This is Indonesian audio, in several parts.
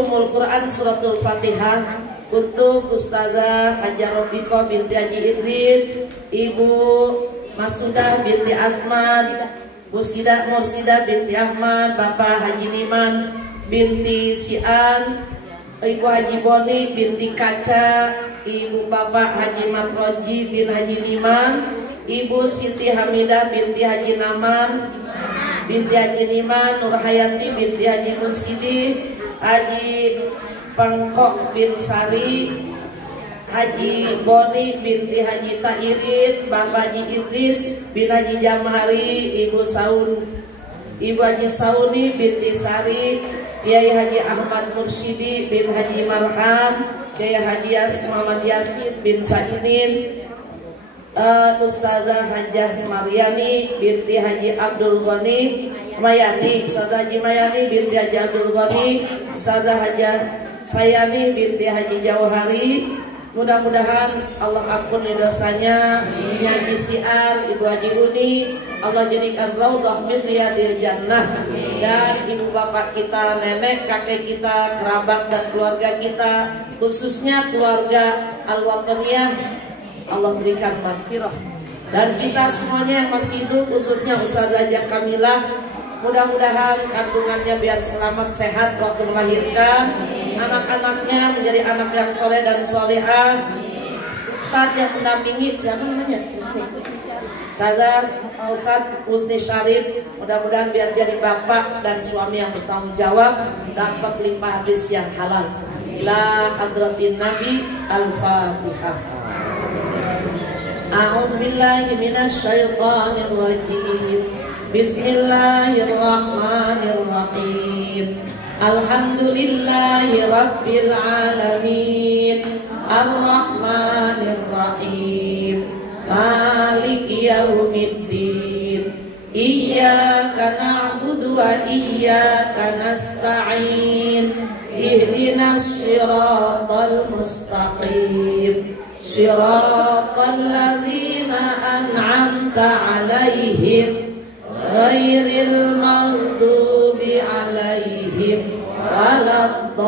Ummul Quran Suratul Fatihah untuk Ustazah Haja Rofiqah binti Haji Idris, Ibu Masudah binti Asman, Bu Sidah Mursidah binti Ahmad, Bapak Haji Niman binti Sian, Ibu Haji Boni binti Kaca, Ibu Bapak Haji Matroji bin Haji Niman, Ibu Siti Hamidah binti Haji Naman binti Haji Niman, Nur Hayati binti Haji Mursidi, Haji Pangkok bin Sari, Haji Boni binti Haji Ta'irid, Bapak Haji Idris bin Haji Jamhari, Ibu Haji Sauni binti Sari, Kiai Haji Ahmad Mursyidi bin Haji Marham, Kiai Haji Muhammad Yasin bin Sainin, Ustazah Hajah Maryani binti Haji Abdul Ghani Mayani, Ustazah Haji Mayani binti Haji Abdul Ghani, Ustazah Hajah Sayani binti Haji Jauhari. Mudah-mudahan Allah ampuni dosanya. Nyanyi Siar, Ibu Haji Uni, Allah jadikan raudhah min riyadil jannah. Dan ibu bapak kita, nenek, kakek kita, kerabat dan keluarga kita, khususnya keluarga Al-Wataniyah, Allah berikan maghfirah. Dan kita semuanya yang masih hidup, khususnya Ustazah Kamilah, mudah-mudahan kandungannya biar selamat sehat waktu melahirkan, anak-anaknya menjadi anak yang soleh dan solehah. Ustadz yang mendampingi, siapa namanya? Ustadz Husni Syarif, mudah-mudahan biar jadi bapak dan suami yang bertanggung jawab, dapat limpah hadis yang halal. Ila hadratin Nabi Al-Fatihah. A'udzubillahi minasyaitonir rajim. Bismillahirrahmanirrahim. Alhamdulillahi rabbil alamin. Ar-Rahmanir-Rahim. Maliki yaumiddin. Iyyaka na'budu wa iyyaka nasta'in. Ihdinas siratal mustaqim. Siratal ladzina an'amta 'alaihim ghairil maghdubi 'alaihim waladdallin.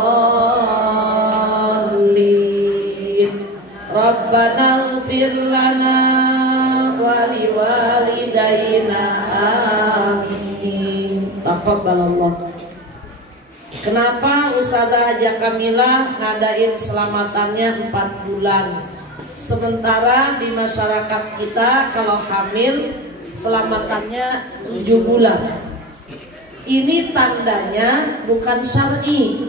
Rabbana ighfir lana wa liwalidayna amin. Taqabbalallah. Kenapa Ustazah Haja Kamilah ngadain selamatannya 4 bulan? Sementara di masyarakat kita kalau hamil selamatannya 7 bulan. Ini tandanya bukan syar'i.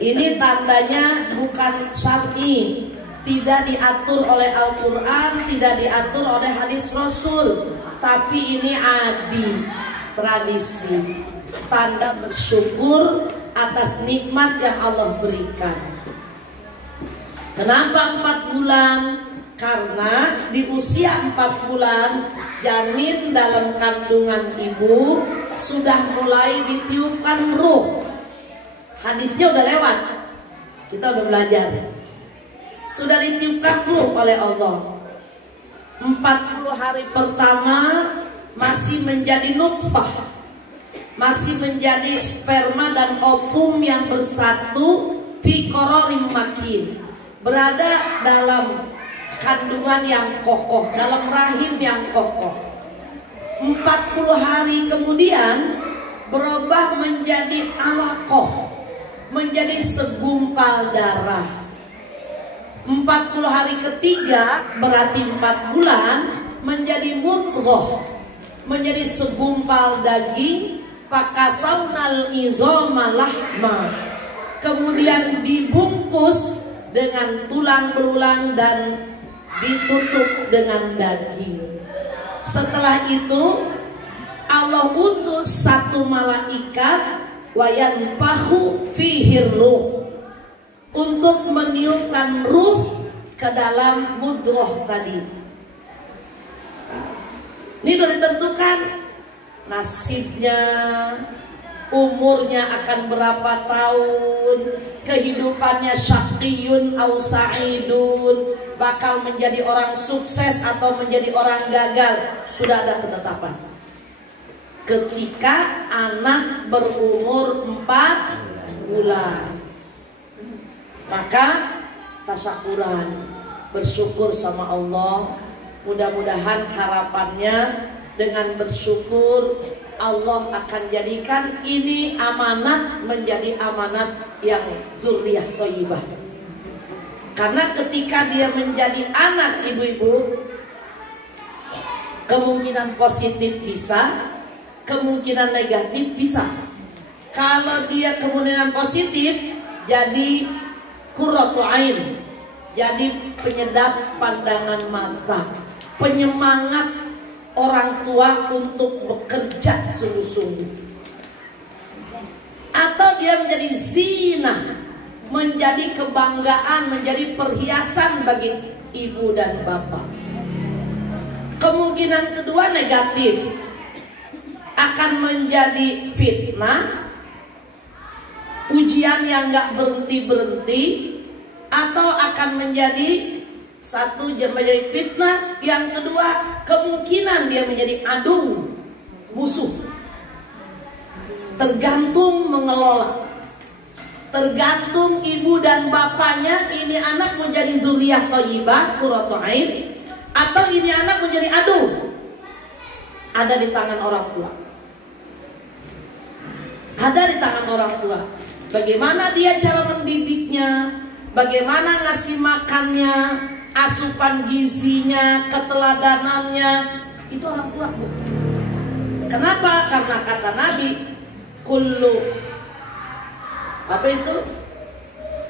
Ini tandanya bukan syar'i. Tidak diatur oleh Al-Quran, tidak diatur oleh hadis Rasul. Tapi ini adi, tradisi, tanda bersyukur atas nikmat yang Allah berikan. Kenapa 4 bulan? Karena di usia 4 bulan janin dalam kandungan ibu sudah mulai ditiupkan ruh. Hadisnya udah lewat, kita udah belajar. Sudah ditiupkan ruh oleh Allah. 40 hari pertama masih menjadi nutfah, masih menjadi sperma dan ovum yang bersatu fi qararin makin, berada dalam kandungan yang kokoh, dalam rahim yang kokoh. 40 hari kemudian berubah menjadi alaqah, menjadi segumpal darah. 40 hari ketiga berarti 4 bulan menjadi mudghah, menjadi segumpal daging. Fakasawnal izoma lahma, kemudian dibungkus dengan tulang belulang dan ditutup dengan daging. Setelah itu Allah utus 1 malaikat wayanfahu fihi ruh untuk meniupkan ruh ke dalam mudghah tadi. Ini sudah ditentukan nasibnya, umurnya akan berapa tahun, kehidupannya syaqiyun au sa'idun, bakal menjadi orang sukses atau menjadi orang gagal. Sudah ada ketetapan. Ketika anak berumur 4 bulan. Maka tasyakuran, bersyukur sama Allah. Mudah-mudahan harapannya dengan bersyukur Allah akan jadikan ini amanat menjadi amanat yang zuriyah thayyibah. Karena ketika dia menjadi anak ibu-ibu, kemungkinan positif bisa, kemungkinan negatif bisa. Kalau dia kemungkinan positif, jadi qurratu ain, jadi penyedap pandangan mata, penyemangat orang tua untuk bekerja sungguh-sungguh. Atau dia menjadi zina, menjadi kebanggaan, menjadi perhiasan bagi ibu dan bapak. Kemungkinan kedua negatif, akan menjadi fitnah, ujian yang gak berhenti-berhenti, atau akan menjadi satu menjadi fitnah, yang kedua kemungkinan dia menjadi adu, musuh. Tergantung mengelola, tergantung ibu dan bapaknya. Ini anak menjadi zuriyah thayyibah, qurratu ain, atau ini anak menjadi adu. Ada di tangan orang tua. Ada di tangan orang tua. Bagaimana dia cara mendidiknya, bagaimana ngasih makannya, asupan gizinya, keteladanannya, itu orang tua, Bu. Kenapa? Karena kata Nabi, kullu, apa itu?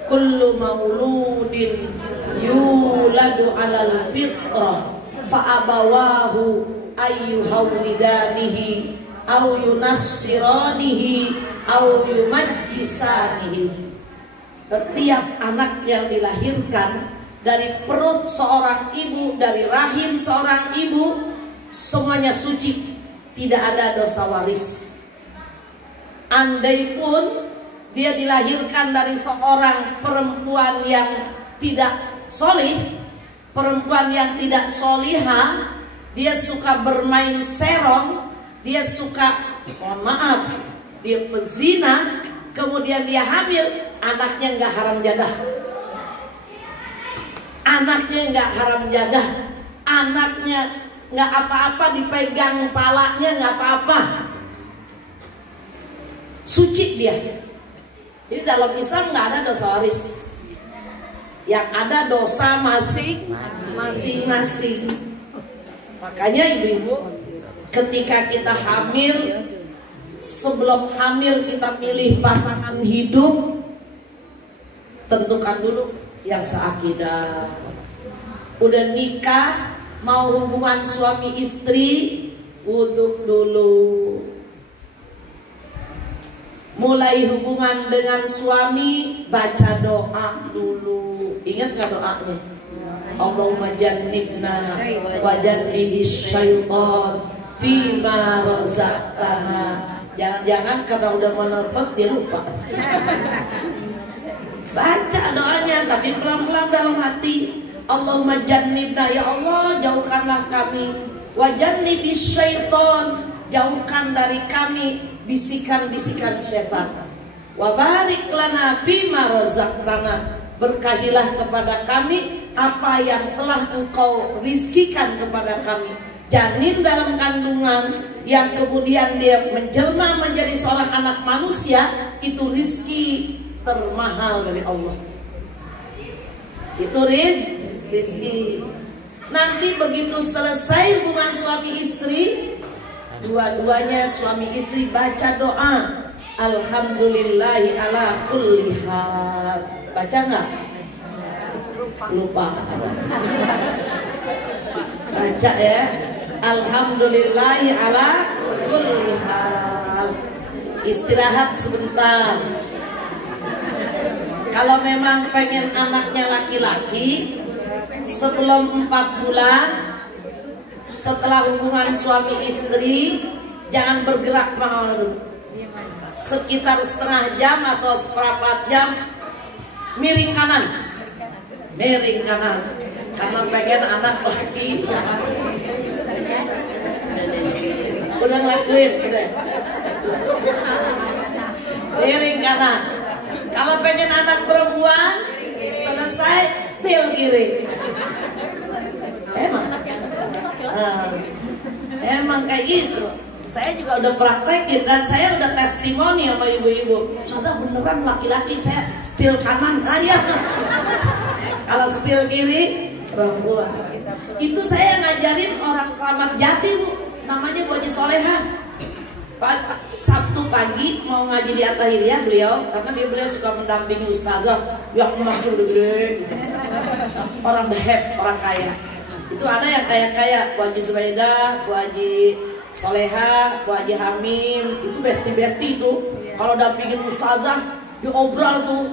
Kullu mauludin yuladu alal fitrah fa abawahu ayyuhawidanihi au yunassiranihi au yumajjisanihi. Setiap anak yang dilahirkan dari perut seorang ibu, dari rahim seorang ibu, semuanya suci, tidak ada dosa waris. Andai pun dia dilahirkan dari seorang perempuan yang tidak solih, perempuan yang tidak solihah, dia suka bermain serong, dia suka, mohon maaf, dia pezina, kemudian dia hamil, anaknya nggak haram jadah. Anaknya nggak haram jadah, anaknya nggak apa-apa, dipegang palanya nggak apa-apa, suci dia. Jadi dalam Islam nggak ada dosa waris, yang ada dosa masing-masing. Makanya ibu-ibu, ketika kita hamil, sebelum hamil kita milih pasangan hidup, tentukan dulu yang seakidah. Udah nikah, mau hubungan suami istri, wudhu dulu. Mulai hubungan dengan suami, baca doa dulu. Ingat gak doanya? Allahumma jannibna wa jannibis syaitan fima razaqtana. Jangan-jangan kata udah menervous dia lupa. Baca doanya tapi pelan-pelan dalam hati. Allahumma jannibna, ya Allah jauhkanlah kami, wa jannibis syaitan, jauhkan dari kami bisikan-bisikan syaitan. Wa barik lana fima razaqtana, berkahilah kepada kami apa yang telah Engkau rizkikan kepada kami. Janin dalam kandungan yang kemudian dia menjelma menjadi seorang anak manusia, itu rizki termahal dari Allah. Itu rizki. Nanti begitu selesai hubungan suami istri, dua-duanya suami istri baca doa alhamdulillahi ala kulli hal. Baca nggak? Lupa. Baca ya, alhamdulillahi ala kulli hal. Istirahat sebentar. Kalau memang pengen anaknya laki-laki, sebelum 4 bulan setelah hubungan suami istri, jangan bergerak kemana-mana dulu. Sekitar setengah jam atau seperempat jam, miring kanan, karena pengen anak laki. Udah ngelakuin, udah. Miring kanan. pengen anak perempuan, selesai still kiri. Emang kayak gitu. Saya juga udah praktekin dan saya udah testimoni sama ibu-ibu. Ustazah beneran laki-laki saya still kanan ayah. Kalau still kiri perempuan. Itu saya ngajarin orang Kramat Jati Bu, namanya Bu Haji Soleha. Sabtu pagi mau ngaji di At-Tahiriyah beliau, karena beliau suka mendampingi ustazah yang masih gede gitu. Orang behep, orang kaya. Itu ada yang kaya-kaya, Bu Haji Subaidah, Bu Haji Soleha, Bu Haji Hamim, itu besti-besti itu. Kalau dampingin ustazah, diobral tuh.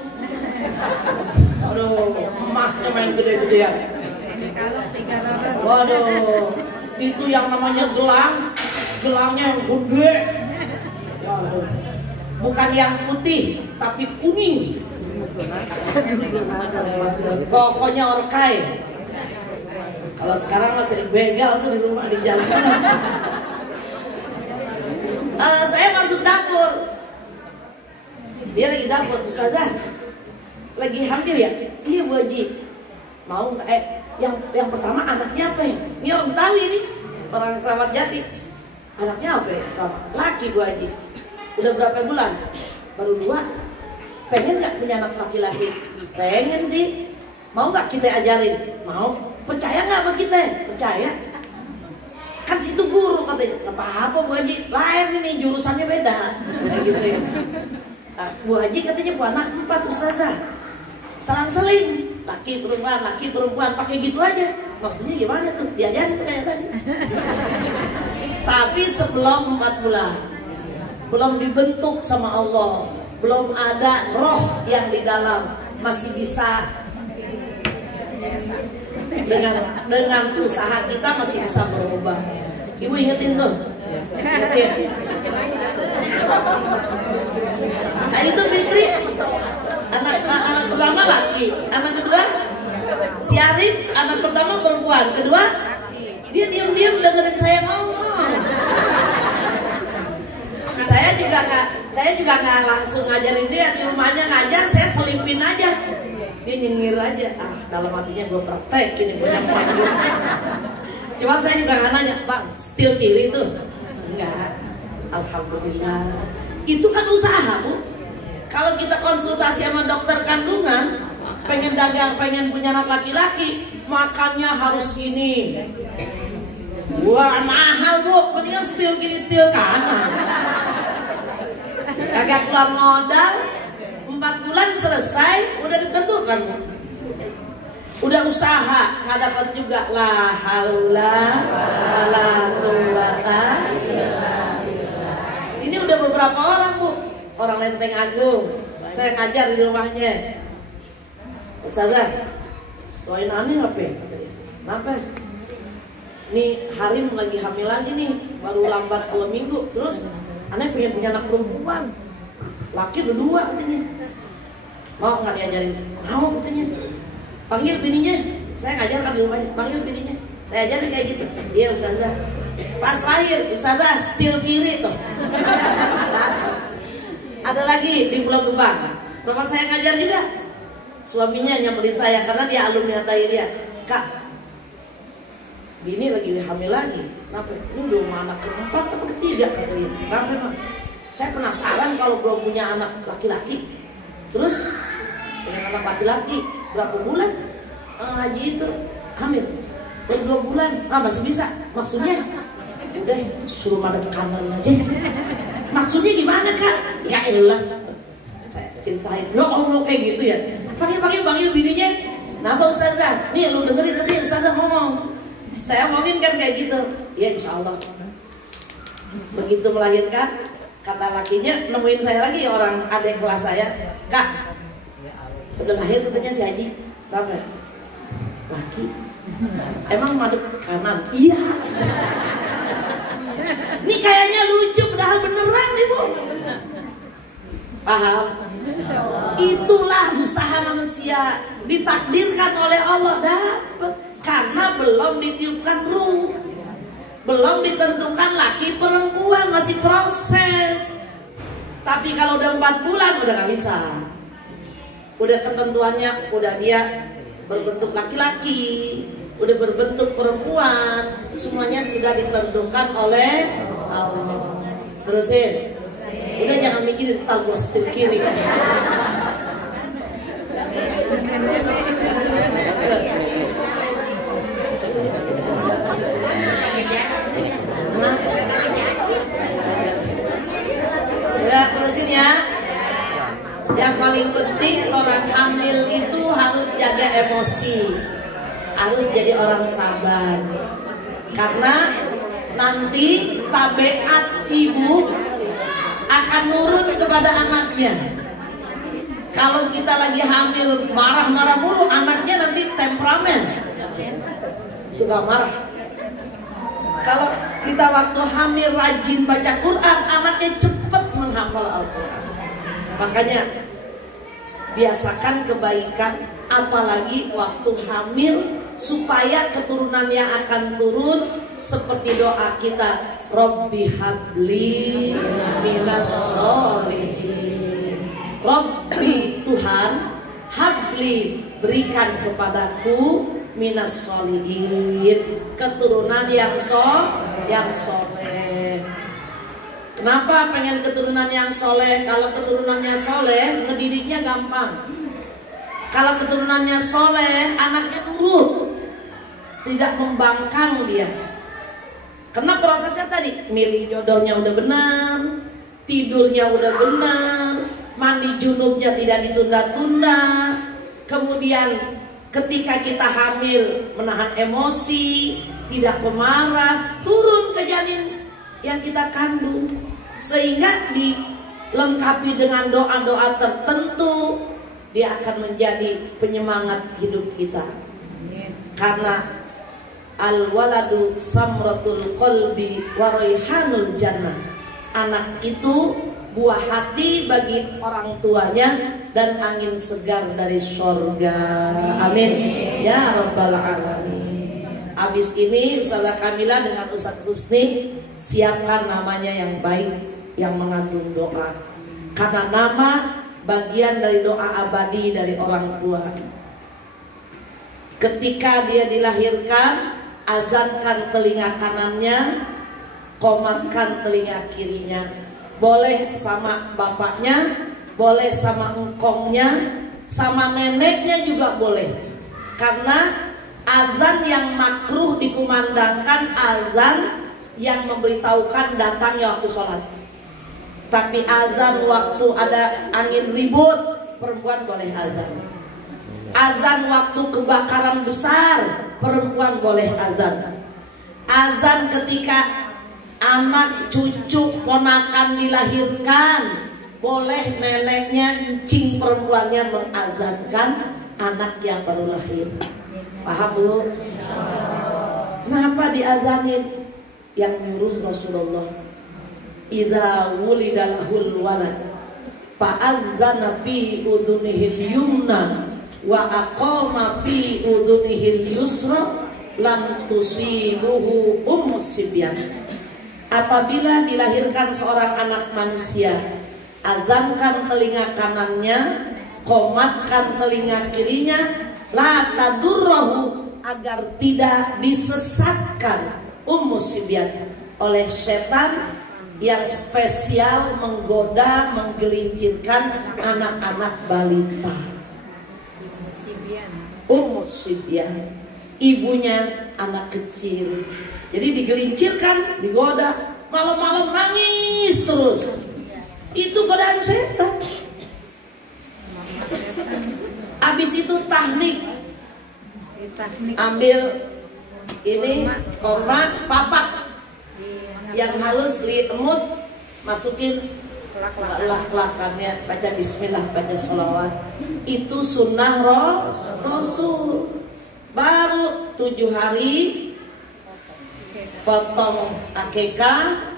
Aduh, emasnya main gede-gedean. Waduh, itu yang namanya gelangnya yang gede. Waduh, bukan yang putih, tapi kuning. Pokoknya orkai. Kalau sekarang masih begal tuh di rumah di jalan. Saya masuk dapur. Dia lagi dapur, ustazah lagi hamil ya? Iya Bu Haji. Mau nggak? Yang pertama anaknya apa ya? Ini orang Betawi nih, orang Kramat Jati. Anaknya apa ya? Laki Bu Haji. Udah berapa bulan? Baru 2. Pengen nggak punya anak laki-laki? Pengen sih. Mau nggak kita ajarin? Mau. Percaya nggak sama kita? Percaya. Kan situ guru katanya. Apa-apa Bu Haji? Lain ini jurusannya beda. Gitu ya. Bu Haji katanya Bu anak 4 ustazah. Selang-seling. Laki perempuan, pakai gitu aja. Waktunya gimana tuh? Diajarin tuh kayak tadi. Tapi sebelum 4 bulan, belum dibentuk sama Allah, belum ada roh yang di dalam, masih bisa dengan usaha kita masih bisa berubah. Ibu ingetin tuh. Ingetin. Nah itu Fitri. Anak pertama laki, anak kedua si Arif, anak pertama perempuan, kedua dia diam-diam dengerin saya ngomong. Saya juga nggak langsung ngajarin dia di rumahnya ngajar, saya selipin aja, dia nyengir aja. Dalam hatinya gue praktek ini punya panggung. Cuman saya juga nggak nanya, Bang, still kiri tuh? Enggak, alhamdulillah. Itu kan usaha Bu. Kalau kita konsultasi sama dokter kandungan, pengen dagang, pengen punya anak laki-laki, makannya harus ini. Wah mahal Bu, mendingan still kiri still kanan. Kagak keluar modal, 4 bulan selesai, udah ditentukan Bu. Udah usaha, nggak dapat juga. La haula wala quwata. Ini udah beberapa orang Bu. Orang Lenteng Agung, saya ngajar di rumahnya. Ustazah, doain aneh apa ya? Kenapa? Nih Harim lagi hamil lagi nih, baru lambat 2 minggu. Terus aneh pengen punya anak perempuan, laki udah 2 katanya. Mau nggak diajarin? Mau katanya. Panggil bininya, saya ngajar kan di rumahnya. Panggil bininya, saya ajarin kayak gitu. Iya Ustazah. Pas lahir, Ustazah still kiri tuh. Ada lagi di Pulau Gebang, tempat saya ngajar juga. Suaminya nyamperin saya karena dia alumni At-Tahiriyah. Kak, bini lagi hamil lagi. Kenapa? Ini belum anak keempat atau ketiga katanya. Kenapa emang? Saya penasaran kalau belum punya anak laki-laki. Terus dengan anak laki-laki berapa bulan? Haji itu hamil. Baru 2 bulan. Masih bisa. Maksudnya udah suruh madep kanan aja. Maksudnya gimana Kak? Ya elah, saya ceritain. Ya Allah kayak gitu ya. Panggil bininya. Kenapa Ustazah? Nih lu dengerin nanti Ustazah ngomong. Saya ngomongin kan kayak gitu. Ya insya Allah. Begitu melahirkan, kata lakinya nemuin saya lagi, orang adik kelas saya. Kak, udah lahir katanya si Haji. Kenapa? Laki. Emang madep kanan? Iya. Ini kayaknya lucu, padahal beneran nih Bu. Paham? Itulah usaha manusia, ditakdirkan oleh Allah dapat karena belum ditiupkan ruh, belum ditentukan laki perempuan, masih proses. Tapi kalau udah 4 bulan udah nggak bisa. udah ketentuannya, udah dia berbentuk laki-laki, udah berbentuk perempuan, semuanya sudah ditentukan oleh Allah. Terusin. Udah jangan mikirin tak gue setir kiri kan. Ya, terusin ya. Yang paling penting orang hamil itu harus jaga emosi, harus jadi orang sabar. Karena nanti tabiat ibu akan nurun kepada anaknya. Kalau kita lagi hamil marah-marah mulu, anaknya nanti temperamen, juga marah. Kalau kita waktu hamil rajin baca Quran, anaknya cepat menghafal Al-Quran. Makanya biasakan kebaikan, apalagi waktu hamil, supaya keturunan yang akan turun seperti doa kita, Robbi habli minas sholihin. Robbi Tuhan, habli berikan kepadaku minas sholihin, keturunan yang soleh. Kenapa pengen keturunan yang soleh? Kalau keturunannya soleh, ngedidiknya gampang. Kalau keturunannya soleh, anaknya nurut, tidak membangkang dia. Karena prosesnya tadi, milih jodohnya udah benar, tidurnya udah benar, mandi junubnya tidak ditunda-tunda. Kemudian ketika kita hamil, menahan emosi, tidak pemarah, turun ke janin yang kita kandung. Sehingga dilengkapi dengan doa-doa tertentu, dia akan menjadi penyemangat hidup kita. Karena al-waladu samratul qalbi wa raihanul jannah. Anak itu buah hati bagi orang tuanya dan angin segar dari surga. Amin ya rabbal alamin. Habis ini Ustazah Kamila dengan Ustaz Husni siapkan namanya yang baik, yang mengandung doa. Karena nama bagian dari doa abadi dari orang tua. Ketika dia dilahirkan, azankan telinga kanannya, qomatkan telinga kirinya. Boleh sama bapaknya, boleh sama engkongnya, sama neneknya juga boleh. Karena azan yang makruh dikumandangkan azan yang memberitahukan datangnya waktu sholat. Tapi azan waktu ada angin ribut, perempuan boleh azan. Azan waktu kebakaran besar, perempuan boleh azan. Azan ketika anak, cucu, ponakan dilahirkan, boleh neneknya, encing perempuannya mengazankan anak yang baru lahir. Paham belum? Kenapa diazanin? Yang nyuruh Rasulullah, idza wulidalahul walad fa'adzana fi udunihil yumna wa aqama fi udunihil yusra lam tusibuhu sibyan. Apabila dilahirkan seorang anak manusia, azankan telinga kanannya, qomatkan telinga kirinya, la tadurrahu, agar tidak disesatkan sibyan oleh setan yang spesial menggoda, menggelincirkan anak-anak balita. Sibyan, ibunya anak kecil. Jadi digelincirkan, digoda, malam-malam nangis terus. Itu godaan setan. Habis itu tahnik. Ambil ini korma, papak yang halus, diemut, masukin lak-lakannya, baca bismillah, baca sholawat. Itu sunnah Rasul. Baru 7 hari potong akikah,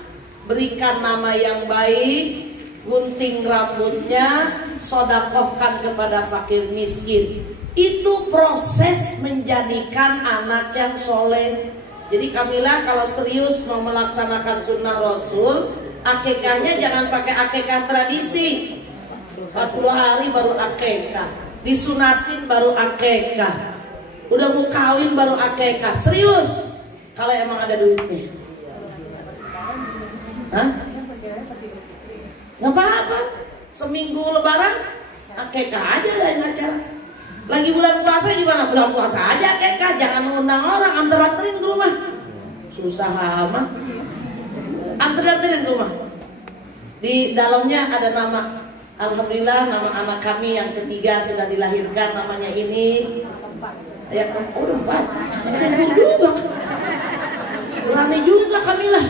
berikan nama yang baik, gunting rambutnya, sodakohkan kepada fakir miskin. Itu proses menjadikan anak yang soleh. Jadi Kamila kalau serius mau melaksanakan sunnah Rasul, akikahnya jangan pakai akikah tradisi 40 hari baru akikah. disunatin baru akekah, udah mau kawin baru akekah. Serius kalau emang ada duitnya. Hah? Nggak apa-apa, seminggu lebaran akekah aja lain acara. Lagi bulan puasa gimana? Bulan puasa aja akekah, jangan mengundang orang, anterin ke rumah. Susah amat. Anterin ke rumah. Di dalamnya ada nama. Alhamdulillah nama anak kami yang ketiga sudah dilahirkan, namanya ini ya udah 4. Sibuk juga. Berani juga kami lah.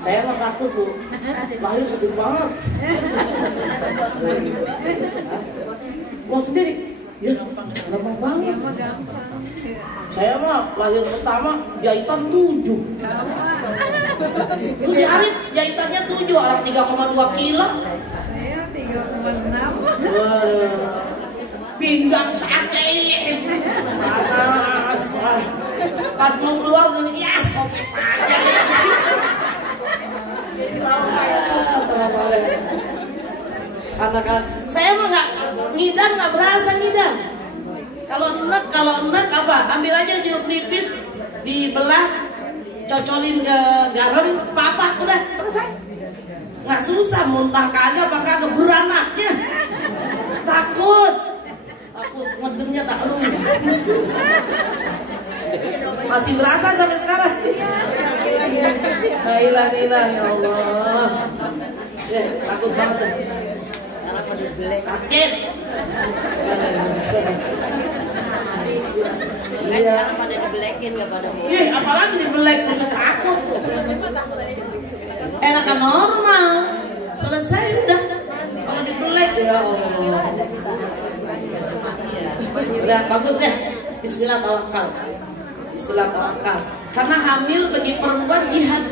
Saya mah takut Bu, lahir sedih banget. Mau sendiri? Ya, gampang banget. Saya mah lahir pertama jahitan 7. Terus si Arif jahitannya 7, orang 3,2 kilo. Saya 3,6. Waduh, pinggang sakit. Panas. Pas mau keluar ya sobek aja. Katakan, saya mah nggak ngidam, nggak berasa ngidam. Kalau enak apa? Ambil aja jeruk nipis, dibelah, cocolin ke garam, papak udah selesai. Nggak susah, muntah kagak, apa kagak beranaknya. Takut ngedengnya tak aduh. Masih berasa sampai sekarang. La ilaha illallah ya Allah. Ya, takut banget dah. Sakit. Iya. Pada dibelekin nggak pada mau. Ih, apalagi dibelek, udah takut. Enakan normal. Selesai udah. Kalau dibelek ya Allah. Udah bagus deh. Bismillah tawakal. Bismillah tawakal. Karena hamil bagi perempuan jihad.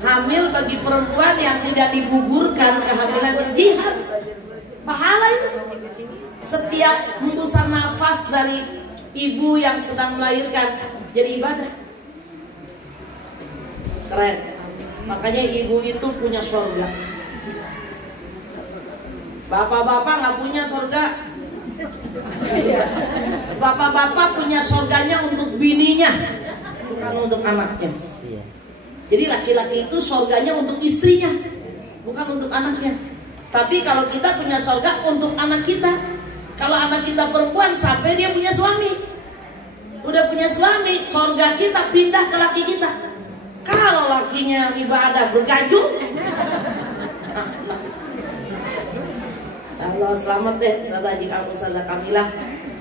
Hamil bagi perempuan yang tidak digugurkan kehamilan jihad. Pahala itu. Setiap hembusan nafas dari ibu yang sedang melahirkan jadi ibadah. Keren. Makanya ibu itu punya surga. Bapak-bapak nggak punya surga. Bapak-bapak punya surganya untuk bininya, bukan untuk anaknya. Jadi laki-laki itu surganya untuk istrinya, bukan untuk anaknya. Tapi kalau kita punya surga untuk anak kita. Kalau anak kita perempuan sampai dia punya suami, udah punya suami, surga kita pindah ke laki kita. Kalau lakinya ibadah bergajuh, Allah selamat deh Ustazah jika Ustazah Kamilah,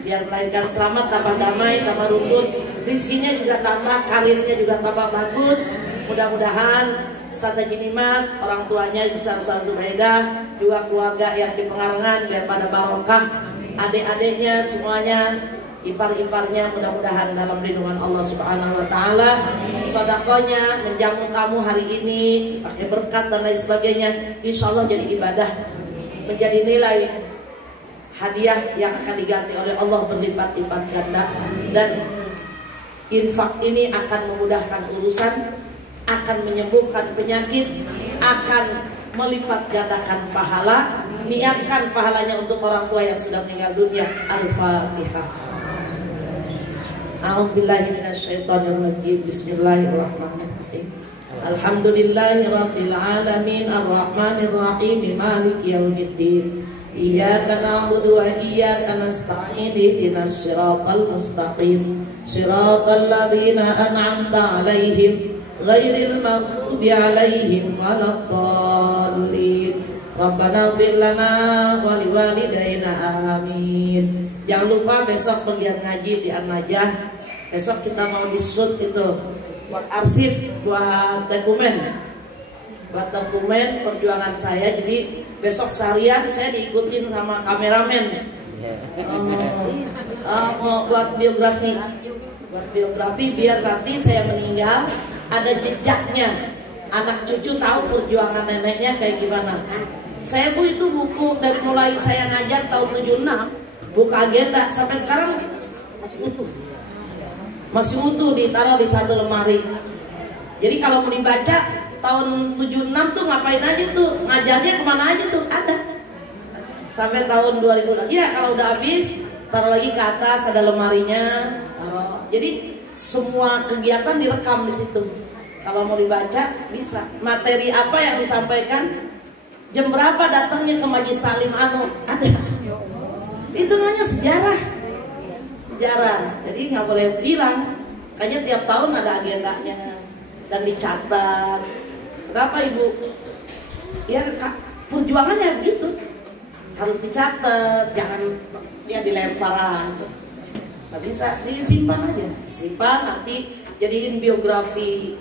biar melahirkan selamat, tambah damai, tambah rukun, rezekinya juga tambah, karirnya juga tambah bagus. Mudah-mudahan Ustazah Jinimat, orang tuanya Ustazah Zubaidah, juga keluarga yang di Pengalengan biar pada barokah, adik-adiknya semuanya, ipar-iparnya mudah-mudahan dalam lindungan Allah Subhanahu wa taala. Sedekahnya menjamu tamu hari ini, pakai berkat dan lain sebagainya, insyaallah jadi ibadah, menjadi nilai hadiah yang akan diganti oleh Allah berlipat-lipat ganda. Dan infak ini akan memudahkan urusan, akan menyembuhkan penyakit, akan melipat gandakan pahala. Niatkan pahalanya untuk orang tua yang sudah meninggal dunia. Al-Fatihah. A'udzubillahi minasyaitonirrajim. Bismillahirrahmanirrahim. Alhamdulillahirabbil alamin arrahmanir rahim maliki yaumiddin. Iyyaka na'budu wa iyyaka nasta'in ihdinas siratal mustaqim siratal ladzina an'amta 'alaihim ghairil maghdubi 'alaihim waladdallin. Rabbana ighfir lana wa liwalidayna amin. Jangan lupa besok bagian ngaji di An-Najah. Besok kita mau disut itu buat arsip, buat dokumen perjuangan saya. Jadi besok seharian saya diikutin sama kameramen. Mau buat biografi biar nanti saya meninggal ada jejaknya, anak cucu tahu perjuangan neneknya kayak gimana. Saya Bu itu buku dari mulai saya ngajar tahun 76, buku agenda sampai sekarang masih utuh ditaruh di satu lemari. Jadi kalau mau dibaca tahun 76 tuh ngapain aja tuh, ngajarnya kemana aja tuh ada. sampai tahun 2000. Ya kalau udah habis taruh lagi ke atas, ada lemarinya, taruh. Jadi semua kegiatan direkam di situ. Kalau mau dibaca bisa. Materi apa yang disampaikan, jam berapa datangnya ke majelis taklim anu, ada. Itu namanya sejarah. Sejarah. Jadi nggak boleh hilang. Makanya tiap tahun ada agendanya dan dicatat. Kenapa Ibu? Ya perjuangannya begitu. Harus dicatat, jangan dia dilempar aja. Nggak bisa, disimpan aja. Simpan, nanti jadiin biografi.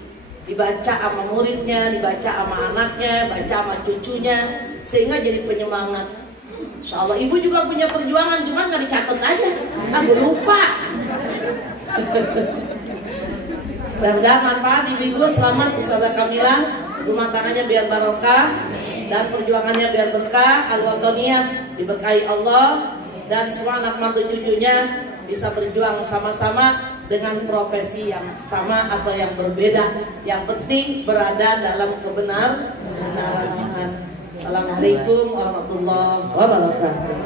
Dibaca sama muridnya, dibaca sama anaknya, baca sama cucunya, sehingga jadi penyemangat. Insya Allah Ibu juga punya perjuangan, cuman nggak dicatat aja. Aku lupa. Mudah-mudahan manfaat Ibu. Selamat Ustazah Kamila, rumah tangannya biar barokah dan perjuangannya biar berkah. Al-Watoniyah diberkahi Allah, dan semua anak mantu cucunya bisa berjuang sama-sama dengan profesi yang sama atau yang berbeda. Yang penting berada dalam kebenaran. Assalamualaikum warahmatullahi wabarakatuh.